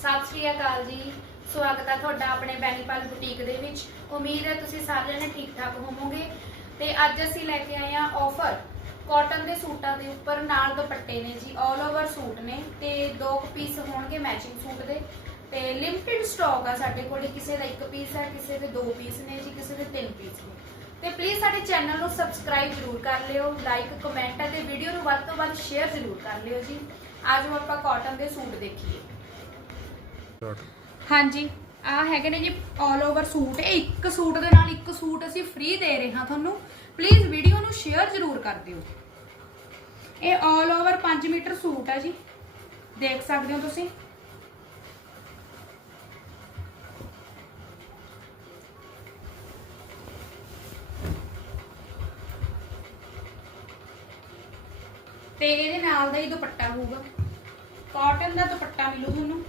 ਸਤਿ ਸ਼੍ਰੀ ਅਕਾਲ ਜੀ। ਸਵਾਗਤ ਹੈ ਤੁਹਾਡਾ ਆਪਣੇ ਬੈਨੀਪਾਲ ਬੁਟੀਕ ਦੇ ਵਿੱਚ। ਉਮੀਦ ਹੈ ਤੁਸੀਂ ਸਾਰੇ ਜਣੇ ਠੀਕ ਠਾਕ ਹੋਵੋਗੇ। ਤੇ ਅੱਜ ਅਸੀਂ ਲੈ ਕੇ ਆਏ ਹਾਂ ਆਫਰ ਕਾਟਨ ਦੇ ਸੂਟਾਂ ਦੇ ਉੱਪਰ ਨਾਲ ਦੁਪੱਟੇ ਨੇ ਜੀ 올 ਓਵਰ ਸੂਟ ਨੇ ਤੇ ਦੋ ਪੀਸ ਹੋਣਗੇ ਮੈਚਿੰਗ ਸੂਟ ਦੇ। ਤੇ ਲਿਮਟਿਡ ਸਟਾਕ ਆ ਸਾਡੇ ਕੋਲ ਕਿਸੇ ਦਾ ਇੱਕ ਪੀਸ ਹੈ, ਕਿਸੇ ਦੇ ਦੋ ਪੀਸ ਨੇ ਜੀ, ਕਿਸੇ ਦੇ ਤਿੰਨ ਪੀਸ ਨੇ। ਤੇ ਪਲੀਜ਼ ਸਾਡੇ ਚੈਨਲ ਨੂੰ ਸਬਸਕ੍ਰਾਈਬ ਜ਼ਰੂਰ ਕਰ ਲਿਓ ਲਾਈਕ ਕਮੈਂਟ ਅਤੇ ਵੀਡੀਓ ਨੂੰ ਵੱਧ ਤੋਂ ਵੱਧ ਸ਼ੇਅਰ ਜ਼ਰੂਰ ਕਰ ਲਿਓ ਜੀ। ਅੱਜ ਆਪਾਂ ਕਾਟਨ ਦੇ ਸੂਟ ਦੇਖੀਏ। ਹਾਂਜੀ, ਆ ਹੈਗੇ ਨੇ ਜੀ 올 ਓਵਰ ਸੂਟ। ਇਹ ਇੱਕ ਸੂਟ ਦੇ ਨਾਲ ਇੱਕ ਸੂਟ ਅਸੀਂ ਫ੍ਰੀ ਦੇ ਰਹੇ ਹਾਂ ਤੁਹਾਨੂੰ। ਪਲੀਜ਼ ਵੀਡੀਓ ਨੂੰ ਸ਼ੇਅਰ ਜ਼ਰੂਰ ਕਰ ਦਿਓ। ਇਹ 올 ਓਵਰ 5 ਮੀਟਰ ਸੂਟ ਹੈ ਜੀ। ਦੇਖ ਸਕਦੇ ਹੋ ਤੁਸੀਂ। ਤੇ ਇਹਦੇ ਨਾਲ ਦਾ ਹੀ ਦੁਪੱਟਾ ਹੋਊਗਾ। ਕਾਟਨ ਦਾ ਦੁਪੱਟਾ ਮਿਲੂ ਤੁਹਾਨੂੰ।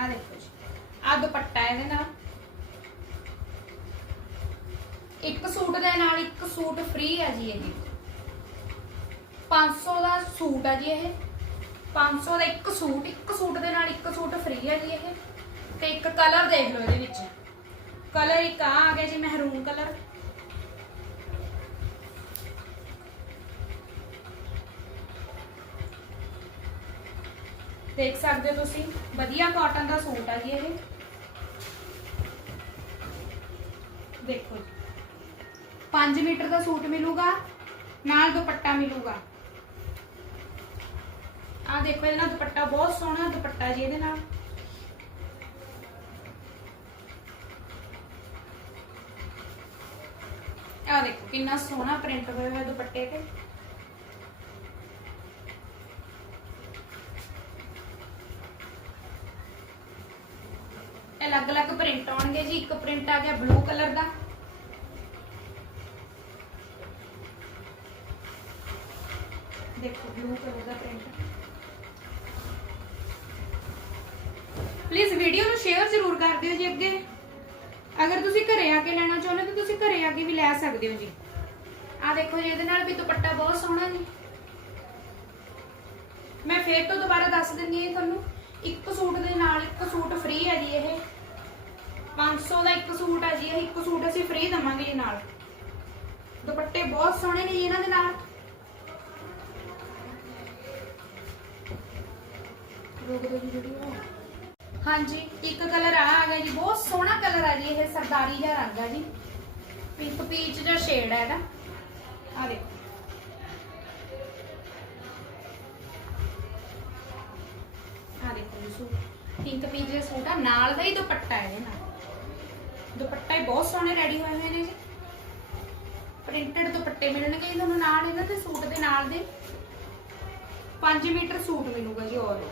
ਆ ਦੇਖੋ ਜੀ। ਆ ਦੁਪੱਟਾ ਇਹਦੇ ਨਾਲ। ਇੱਕ ਸੂਟ ਦੇ ਨਾਲ ਇੱਕ ਸੂਟ ਫ੍ਰੀ ਹੈ ਜੀ ਇਹ। 500 ਦਾ ਸੂਟ ਹੈ ਜੀ ਇਹ। 500 ਦਾ ਇੱਕ ਸੂਟ ਇੱਕ ਸੂਟ ਦੇ ਨਾਲ ਇੱਕ ਸੂਟ ਫ੍ਰੀ ਹੈ ਜੀ ਇਹ। ਤੇ ਇੱਕ ਕਲਰ ਦੇਖ ਲਓ ਇਹਦੇ ਵਿੱਚ। ਕਲਰ ਇੱਕ ਆ ਗਿਆ ਜੀ ਮਹਿਰੂਨ ਕਲਰ ਦੇਖ ਸਕਦੇ ਹੋ ਤੁਸੀਂ, ਵਧੀਆ ਕਾਟਨ ਦਾ ਸੂਟ ਆ ਜੀ ਇਹ। ਦੇਖੋ ਜੀ। 5 ਮੀਟਰ ਦਾ ਸੂਟ ਮਿਲੂਗਾ, ਨਾਲ ਦੁਪੱਟਾ ਮਿਲੂਗਾ। ਆ ਦੇਖੋ, ਇਹਦਾ ਦੁਪੱਟਾ ਬਹੁਤ ਸੋਹਣਾ ਦੁਪੱਟਾ ਜੀ ਇਹਦੇ ਨਾਲ। ਆ ਦੇਖੋ, ਕਿੰਨਾ ਸੋਹਣਾ ਪ੍ਰਿੰਟ ਹੋਇਆ ਹੋਇਆ ਦੁਪੱਟੇ ਤੇ। ਇੱਕ ਪ੍ਰਿੰਟ ਆ ਗਿਆ ਬਲੂ ਕਲਰ ਦਾ। ਦੇਖੋ ਬਲੂ ਕਲਰ ਦਾ ਪ੍ਰਿੰਟ। ਪਲੀਜ਼ ਵੀਡੀਓ ਨੂੰ ਸ਼ੇਅਰ ਜ਼ਰੂਰ ਕਰ ਦਿਓ ਜੀ ਅੱਗੇ। ਅਗਰ ਤੁਸੀਂ ਘਰੇ ਆ ਕੇ ਲੈਣਾ ਚਾਹੁੰਦੇ ਹੋ ਤਾਂ ਤੁਸੀਂ ਘਰੇ ਆ ਕੇ ਵੀ ਲੈ ਸਕਦੇ ਹੋ ਜੀ। ਆ ਦੇਖੋ ਜੀ, ਇਹਦੇ ਨਾਲ ਵੀ ਦੁਪੱਟਾ ਬਹੁਤ ਸੋਹਣਾ ਜੀ। ਮੈਂ ਫੇਰ ਤੋਂ ਦੁਬਾਰਾ ਦੱਸ ਦਿੰਦੀ ਹਾਂ ਤੁਹਾਨੂੰ। ਇੱਕ ਸੂਟ ਦੇ ਨਾਲ ਇੱਕ ਸੂਟ ਫ੍ਰੀ ਹੈ ਜੀ 500 ਦਾ ਇੱਕ ਸੂਟ ਆ ਜੀ, ਇਹ ਇੱਕ ਸੂਟ ਅਸੀਂ ਫ੍ਰੀ ਦਵਾਂਗੇ ਜੀ ਨਾਲ। ਦੁਪੱਟੇ ਬਹੁਤ ਸੋਹਣੇ ਨੇ ਜੀ ਇਹਨਾਂ ਦੇ ਨਾਲ। ਹਾਂਜੀ, ਇੱਕ ਕਲਰ ਆ ਆ ਗਿਆ ਜੀ, ਬਹੁਤ ਸੋਹਣਾ ਕਲਰ ਆ ਜੀ ਇਹ ਸਰਦਾਰੀ ਜਿਹਾ ਰੰਗ ਆ ਜੀ। ਪਿੰਕ ਪੀਚ ਜਿਹਾ ਸ਼ੇਡ ਹੈ ਇਹਦਾ। ਆ ਦੇਖੋ। ਆ ਦੇਖੋ ਜੀ ਸੂਟ। ਪਿੰਕ ਪੀਚ ਦੇ ਸੂਟ ਆ, ਨਾਲ ਦਾ ਹੀ ਦੁਪੱਟਾ ਹੈ ਇਹਦੇ ਨਾਲ। ਦੁਪੱਟਾ ਹੀ ਬਹੁਤ ਸੋਹਣੇ ਰੈਡੀ ਹੋਏ ਹੋਏ ਨੇ ਜੀ। ਪ੍ਰਿੰਟਡ ਦੁਪੱਟੇ ਮਿਲਣਗੇ ਤੁਹਾਨੂੰ ਨਾਲ ਇਹਨਾਂ ਦੇ, ਸੂਟ ਦੇ ਨਾਲ ਦੇ। 5 ਮੀਟਰ ਸੂਟ ਮਿਲੂਗਾ ਜੀ ਹੋਰ।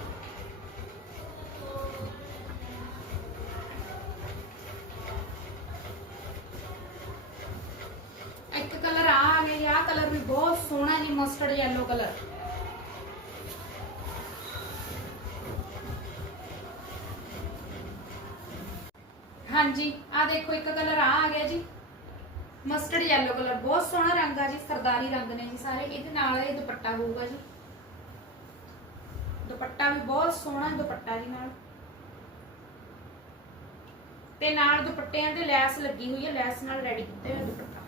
ਇੱਕ ਕਲਰ ਆ ਆ ਗਿਆ ਜੀ ਕਲਰ ਵੀ ਬਹੁਤ ਸੋਹਣਾ ਜੀ ਮਸਟਰਡ ਯੈਲੋ ਕਲਰ ਹਾਂਜੀ ਆ ਦੇਖੋ, ਇੱਕ ਕਲਰ ਆ ਆ ਗਿਆ ਜੀ। ਮਸਟਰਡ ਯੈਲੋ ਕਲਰ ਬਹੁਤ ਸੋਹਣਾ ਰੰਗ ਆ ਜੀ, ਸਰਦਾਰੀ ਰੰਗ ਨੇ ਜੀ ਸਾਰੇ। ਇਹਦੇ ਨਾਲ ਇਹ ਦੁਪੱਟਾ ਹੋਊਗਾ ਜੀ। ਦੁਪੱਟਾ ਵੀ ਬਹੁਤ ਸੋਹਣਾ ਦੁਪੱਟਾ ਜੀ ਨਾਲ। ਤੇ ਨਾਲ ਦੁਪੱਟਿਆਂ ਤੇ ਲੈਸ ਲੱਗੀ ਹੋਈ ਹੈ ਲੈਸ ਨਾਲ ਰੈਡੀ ਕੀਤੇ ਹੋਏ ਦੁਪੱਟਾ।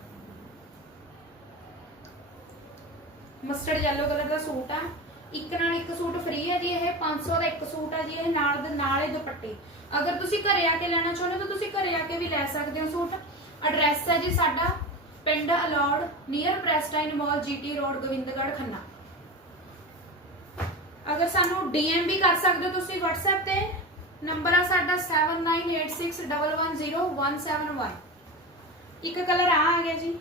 ਮਸਟਰਡ ਯੈਲੋ ਕਲਰ ਦਾ ਸੂਟ ਆ। ਇੱਕ ਨਾਲ ਇੱਕ ਸੂਟ ਫ੍ਰੀ ਹੈ ਜੀ, ਇਹ 500 ਦਾ ਇੱਕ ਸੂਟ ਆ ਜੀ, ਇਹ ਨਾਲ ਦੇ ਨਾਲ ਹੀ ਦੁਪੱਟੇ। ਅਗਰ ਤੁਸੀਂ ਘਰੇ ਆ ਕੇ ਲੈਣਾ ਚਾਹੁੰਦੇ ਹੋ ਤਾਂ ਤੁਸੀਂ ਘਰੇ ਆ ਕੇ ਵੀ ਲੈ ਸਕਦੇ ਹੋ ਸੂਟ। ਐਡਰੈਸ ਹੈ ਜੀ ਸਾਡਾ, ਪਿੰਡ Alaur near Pristine mall GT road Gobindgarh Khanna. ਅਗਰ ਸਾਨੂੰ ਡੀਐਮ ਵੀ ਕਰ ਸਕਦੇ ਹੋ ਤੁਸੀਂ WhatsApp ਤੇ, ਨੰਬਰ ਆ ਸਾਡਾ 7986110171 ਇੱਕ ਕਲਰ ਆ ਆ ਗਿਆ ਜੀ।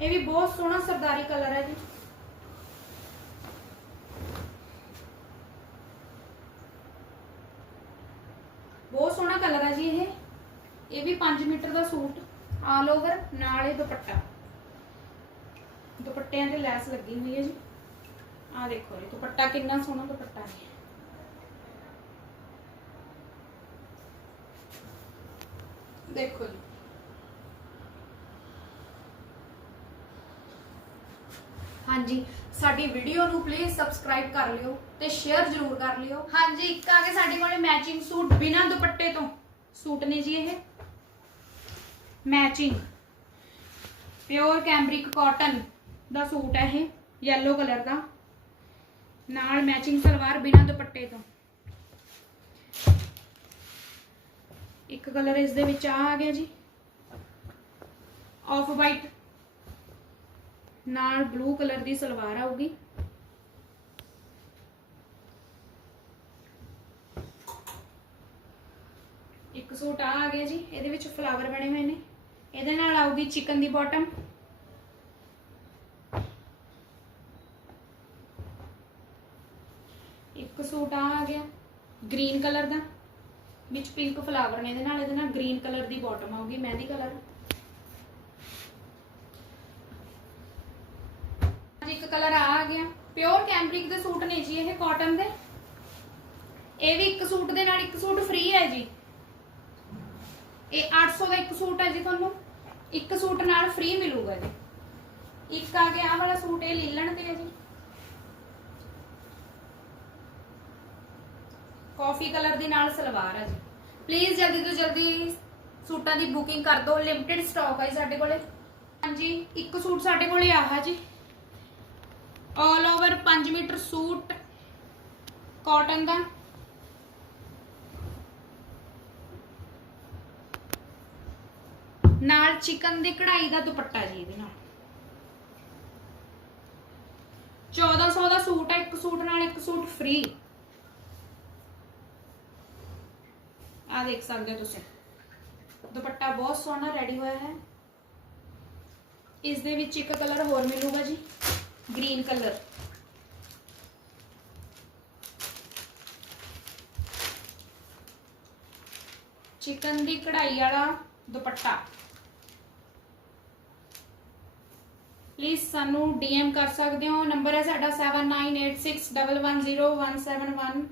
ਇਹ ਵੀ ਬਹੁਤ ਸੋਹਣਾ ਸਰਦਾਰੀ ਕਲਰ ਹੈ ਜੀ ਬਹੁਤ ਸੋਹਣਾ ਕਲਰ ਹੈ ਜੀ ਇਹ? ਇਹ ਵੀ 5 ਮੀਟਰ ਦਾ ਸੂਟ ਆਲ ਓਵਰ ਨਾਲ ਇਹ ਦੁਪੱਟਾ। ਦੁਪੱਟਿਆਂ ਤੇ ਲੈਸ ਲੱਗੀ ਹੋਈ ਹੈ ਜੀ। ਆ ਦੇਖੋ ਜੀ ਦੁਪੱਟਾ ਕਿੰਨਾ ਸੋਹਣਾ ਦੁਪੱਟਾ ਹੈ। ਦੇਖੋ ਜੀ। ਹਾਂਜੀ, ਸਾਡੀ ਵੀਡੀਓ ਨੂੰ ਪਲੀਜ਼ ਸਬਸਕ੍ਰਾਈਬ ਕਰ ਲਿਓ ਤੇ ਸ਼ੇਅਰ ਜ਼ਰੂਰ ਕਰ ਲਿਓ। ਹਾਂਜੀ, ਇੱਕ ਆ ਕੇ ਸਾਡੇ ਕੋਲੇ ਮੈਚਿੰਗ ਸੂਟ ਬਿਨਾਂ ਦੁਪੱਟੇ ਤੋਂ। ਸੂਟ ਨੇ ਜੀ ਇਹ। ਮੈਚਿੰਗ ਪਿਓਰ ਕੈਂਬਰਿਕ ਕਾਟਨ ਦਾ ਸੂਟ ਹੈ ਇਹ ਯੈਲੋ ਕਲਰ ਦਾ। ਨਾਲ ਮੈਚਿੰਗ ਸਲਵਾਰ ਬਿਨਾਂ ਦੁਪੱਟੇ ਤੋਂ। ਇੱਕ ਕਲਰ ਇਸ ਦੇ ਵਿੱਚ ਆ ਆ ਗਿਆ ਜੀ। ਆਫ ਵਾਈਟ ਨਾਲ ਬਲੂ ਕਲਰ ਦੀ ਸਲਵਾਰ ਆਊਗੀ। ਇੱਕ ਸੂਟ ਆ ਆ ਗਿਆ ਜੀ, ਇਹਦੇ ਵਿੱਚ ਫਲਾਵਰ ਬਣੇ ਹੋਏ ਨੇ। ਇਹਦੇ ਨਾਲ ਆਊਗੀ ਚਿਕਨ ਦੀ ਬਾਟਮ ਇੱਕ ਸੂਟ ਆ ਆ ਗਿਆ ਗ੍ਰੀਨ ਕਲਰ ਦਾ। ਵਿੱਚ ਪਿੰਕ ਫਲਾਵਰ ਨੇ ਇਹਦੇ ਨਾਲ ਇਹਦੇ ਨਾਲ ਗ੍ਰੀਨ ਕਲਰ ਦੀ ਬਾਟਮ ਆਊਗੀ, ਮਹਿੰਦੀ ਕਲਰ ਇੱਕ ਕਲਰ ਆ ਆ ਗਿਆ। ਪਿਓਰ ਕੈਂਬਰਿਕ ਦੇ ਸੂਟ ਨੇ ਜੀ, ਇਹ ਕਾਟਨ ਦੇ। ਇਹ ਵੀ ਇੱਕ ਸੂਟ ਦੇ ਨਾਲ, ਇੱਕ ਸੂਟ ਫ੍ਰੀ ਹੈ ਜੀ। ਇਹ 800 ਦਾ ਇੱਕ ਸੂਟ ਹੈ ਜੀ ਤੁਹਾਨੂੰ। ਇੱਕ ਸੂਟ ਨਾਲ ਫ੍ਰੀ ਮਿਲੂਗਾ ਜੀ। ਇੱਕ ਆ ਗਿਆ, ਆਹ ਵਾਲਾ ਸੂਟ ਇਹ ਲੀਲਣ ਤੇ ਹੈ ਜੀ। ਕਾਫੀ ਕਲਰ ਦੀ ਨਾਲ ਸਲਵਾਰ ਹੈ ਜੀ। ਪਲੀਜ਼ ਜਲਦੀ ਤੋਂ ਜਲਦੀ ਸੂਟਾਂ ਦੀ ਬੁਕਿੰਗ ਕਰ ਦਿਓ। ਲਿਮਿਟਿਡ ਸਟਾਕ ਹੈ ਸਾਡੇ ਕੋਲੇ। ਹਾਂਜੀ, ਇੱਕ ਸੂਟ ਸਾਡੇ ਕੋਲੇ ਆਹ ਜੀ। All over 5 metre suit. Cotton ਦਾ। ਨਾਲ ਚਿਕਨ ਦੀ ਕਢਾਈ ਦਾ ਦੁਪੱਟਾ ਜੀ ਇਹਦੇ ਨਾਲ। 1400 ਦਾ ਸੂਟ ਹੈ ਇੱਕ ਸੂਟ ਨਾਲ ਇੱਕ ਸੂਟ ਫ੍ਰੀ ਆ ਦੇਖ ਸਕਦੇ ਹੋ ਤੁਸੀਂ। ਦੁਪੱਟਾ ਬਹੁਤ ਸੋਹਣਾ ਰੈਡੀ ਹੋਇਆ ਹੈ। ਇਸ ਦੇ ਵਿੱਚ ਇੱਕ ਕਲਰ ਹੋਰ ਮਿਲੂਗਾ ਜੀ ਗ੍ਰੀਨ ਕਲਰ ਚਿਕਨ ਦੀ ਕਢਾਈ ਵਾਲਾ ਦੁਪੱਟਾ। ਪਲੀਜ਼ ਸਾਨੂੰ DM ਕਰ ਸਕਦੇ ਹੋ। ਨੰਬਰ ਹੈ ਸਾਡਾ 7986110171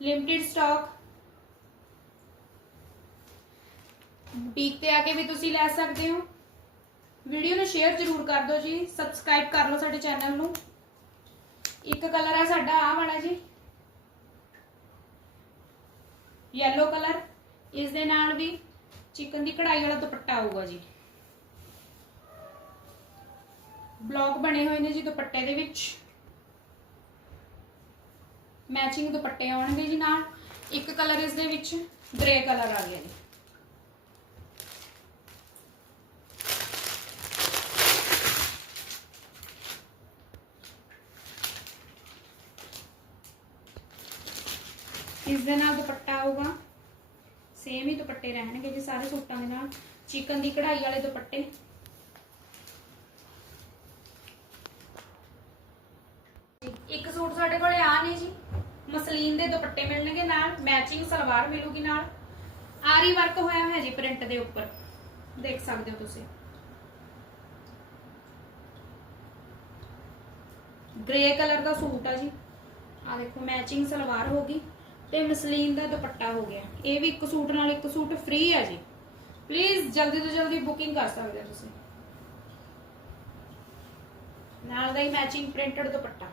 ਲਿਮਟਿਡ ਸਟਾਕ ਬੀਕ ਤੇ ਆ ਕੇ ਵੀ ਤੁਸੀਂ ਲੈ ਸਕਦੇ ਹੋ। ਵੀਡੀਓ ਨੂੰ ਸ਼ੇਅਰ ਜ਼ਰੂਰ ਕਰ ਦਿਓ ਜੀ। ਸਬਸਕ੍ਰਾਈਬ ਕਰ ਲਓ ਸਾਡੇ ਚੈਨਲ ਨੂੰ। ਇੱਕ ਕਲਰ ਹੈ ਸਾਡਾ ਆ ਵਾਲਾ ਜੀ। ਯੈਲੋ ਕਲਰ ਇਸ ਦੇ ਨਾਲ ਵੀ ਚਿਕਨ ਦੀ ਕਢਾਈ ਵਾਲਾ ਦੁਪੱਟਾ ਆਊਗਾ ਜੀ। ਬਲੌਕ ਬਣੇ ਹੋਏ ਨੇ ਜੀ ਦੁਪੱਟੇ ਦੇ ਵਿੱਚ। ਮੈਚਿੰਗ ਦੁਪੱਟੇ ਆਉਣਗੇ ਜੀ ਨਾਲ। ਇੱਕ ਕਲਰ ਇਸ ਦੇ ਵਿੱਚ ਗ੍ਰੇ ਕਲਰ ਆ ਗਿਆ ਜੀ। ਇਸ ਦੇ ਨਾਲ ਦੁਪੱਟਾ ਆਊਗਾ। ਸੇਮ ਹੀ ਦੁਪੱਟੇ ਰਹਿਣਗੇ ਜੀ ਸਾਰੇ ਸੂਟਾਂ ਦੇ ਨਾਲ। ਚਿਕਨ ਦੀ ਕਢਾਈ ਵਾਲੇ ਦੁਪੱਟੇ। ਇੱਕ ਸੂਟ ਸਾਡੇ ਕੋਲੇ ਆ ਨੇ ਜੀ। ਮਸਲੀਨ ਦੇ ਦੁਪੱਟੇ ਮਿਲਣਗੇ ਨਾਲ ਮੈਚਿੰਗ ਸਲਵਾਰ ਮਿਲੂਗੀ ਨਾਲ। ਆਰੀ ਵਰਕ ਹੋਇਆ ਹੋਇਆ ਜੀ ਪ੍ਰਿੰਟ ਦੇ ਉੱਪਰ। ਦੇਖ ਸਕਦੇ ਹੋ ਤੁਸੀਂ। ਗ੍ਰੇ ਕਲਰ ਦਾ ਸੂਟ ਆ ਜੀ। ਆ ਦੇਖੋ ਮੈਚਿੰਗ ਸਲਵਾਰ ਹੋਗੀ ਤੇ ਮਸਲੀਨ ਦਾ ਦੁਪੱਟਾ ਹੋ ਗਿਆ। ਇਹ ਵੀ ਇੱਕ ਸੂਟ ਨਾਲ ਇੱਕ ਸੂਟ ਫ੍ਰੀ ਆ ਜੀ। ਪਲੀਜ਼ ਜਲਦੀ ਤੋਂ ਜਲਦੀ ਬੁਕਿੰਗ ਕਰ ਸਕਦੇ ਹੋ ਤੁਸੀਂ। ਨਾਲ ਦਾ ਹੀ ਮੈਚਿੰਗ ਪ੍ਰਿੰਟਡ ਦੁਪੱਟਾ।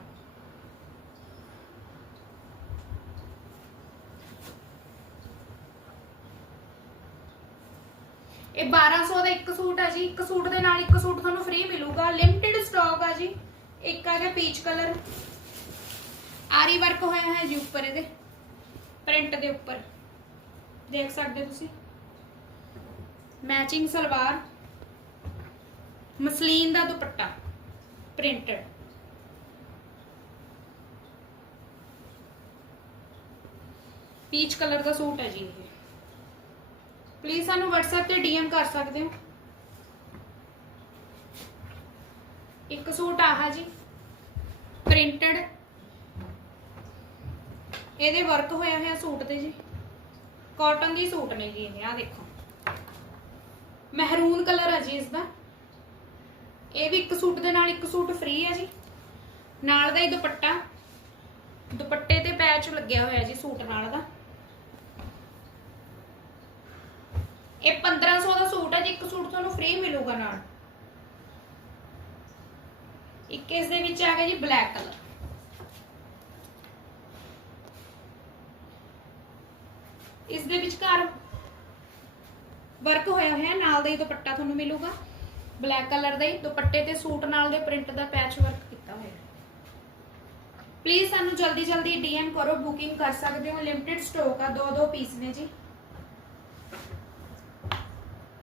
ਇਹ 1200 ਦਾ ਇੱਕ ਸੂਟ ਆ ਜੀ। ਇੱਕ ਸੂਟ ਦੇ ਨਾਲ ਇੱਕ ਸੂਟ ਤੁਹਾਨੂੰ ਫ੍ਰੀ ਮਿਲੂਗਾ। ਲਿਮਟਿਡ ਸਟਾਕ ਆ ਜੀ। ਇੱਕ ਆ ਗਿਆ ਪੀਚ ਕਲਰ ਆਰੀ ਵਰਕ ਹੋਇਆ ਹੈ ਜੀ ਉੱਪਰ ਇਹਦੇ। ਪ੍ਰਿੰਟ ਦੇ ਉੱਪਰ। ਦੇਖ ਸਕਦੇ ਤੁਸੀਂ। ਮੈਚਿੰਗ ਸਲਵਾਰ। ਮਸਲੀਨ ਦਾ ਦੁਪੱਟਾ। ਪ੍ਰਿੰਟਡ ਪੀਚ ਕਲਰ ਦਾ ਸੂਟ ਹੈ ਜੀ ਇਹ। ਪਲੀਜ਼ ਸਾਨੂੰ WhatsApp ਤੇ DM ਕਰ ਸਕਦੇ ਹੋ। ਇੱਕ ਸੂਟ ਆਹਾ ਜੀ ਪ੍ਰਿੰਟਡ ਇਹਦੇ ਵਰਕ ਹੋਇਆ ਹੋਇਆ ਸੂਟ ਤੇ ਜੀ। ਕਾਟਨ ਦੀ ਸੂਟ ਨੇ ਜੀ ਇਹ ਆ ਦੇਖੋ। ਮਹਿਰੂਨ ਕਲਰ ਆ ਜੀ ਇਸ ਦਾ ਇਹ ਵੀ ਇੱਕ ਸੂਟ ਦੇ ਨਾਲ ਇੱਕ ਸੂਟ ਫ੍ਰੀ ਹੈ ਜੀ। ਨਾਲ ਦਾ ਹੀ ਦੁਪੱਟਾ। ਦੁਪੱਟੇ ਤੇ ਪੈਚ ਲੱਗਿਆ ਹੋਇਆ ਜੀ ਸੂਟ ਨਾਲ ਦਾ। ਇਹ 1500 ਦਾ ਸੂਟ ਹੈ ਜੀ ਇੱਕ ਸੂਟ ਤੁਹਾਨੂੰ ਫ੍ਰੀ ਮਿਲੂਗਾ ਨਾਲ। ਇੱਕ ਇਸ ਦੇ ਵਿੱਚ ਆ ਗਿਆ ਜੀ ਬਲੈਕ ਕਲਰ ਇਸ ਦੇ ਵਿਚਕਾਰ ਵਰਕ ਹੋਇਆ ਹੋਇਆ, ਨਾਲ ਦਾ ਹੀ ਦੁਪੱਟਾ ਤੁਹਾਨੂੰ ਮਿਲੂਗਾ। ਬਲੈਕ ਕਲਰ ਦਾ ਹੀ, ਦੁਪੱਟੇ ਤੇ ਸੂਟ ਨਾਲ ਦੇ ਪ੍ਰਿੰਟ ਦਾ ਪੈਚ ਵਰਕ ਕੀਤਾ ਹੋਇਆ। ਹੈ ਪਲੀਜ਼ ਸਾਨੂੰ ਜਲਦੀ ਜਲਦੀ ਡੀਐਮ ਕਰੋ ਬੁਕਿੰਗ ਕਰ ਸਕਦੇ ਹੋ। ਲਿਮਿਟਿਡ ਸਟਾਕ ਆ ਦੋ ਦੋ ਪੀਸ ਨੇ ਜੀ।